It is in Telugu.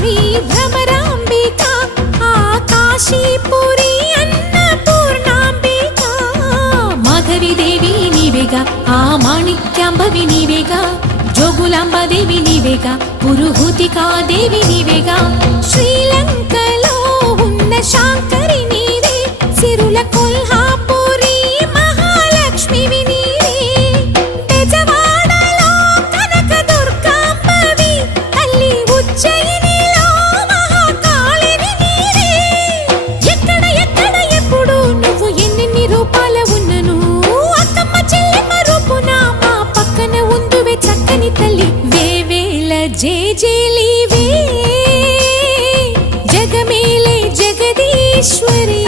శ్రీ భ్రమరాంబిక ఆ కాశీపురి అన్నపూర్ణాంబిక మాధవి దేవి నీవేగా ఆ మాణిక్యాంబవి నీవేగా జోగులాంబదేవి నీవేగా పురుహూతికా దేవి నీవేగా శ్రీలంకలో ఉన్న శాంకరి నీవే సిరుల కొల్హాపురి మహాలక్ష్మివి నీవే బెజవాడలో కనక దుర్గాంబవి తల్లి ఉజ్జయినిలో మహాకాళివి నీవే ఎక్కడ ఎక్కడ ఎప్పుడు నువ్వు ఎన్నెన్ని రూపాల ఉన్నను అక్కమ్మ చెల్లెమ్మ రూపున మా పక్కన ఉందువే చక్కని తల్లి వేవేల జేజేలివే జగమేలే జగదీశ్వరి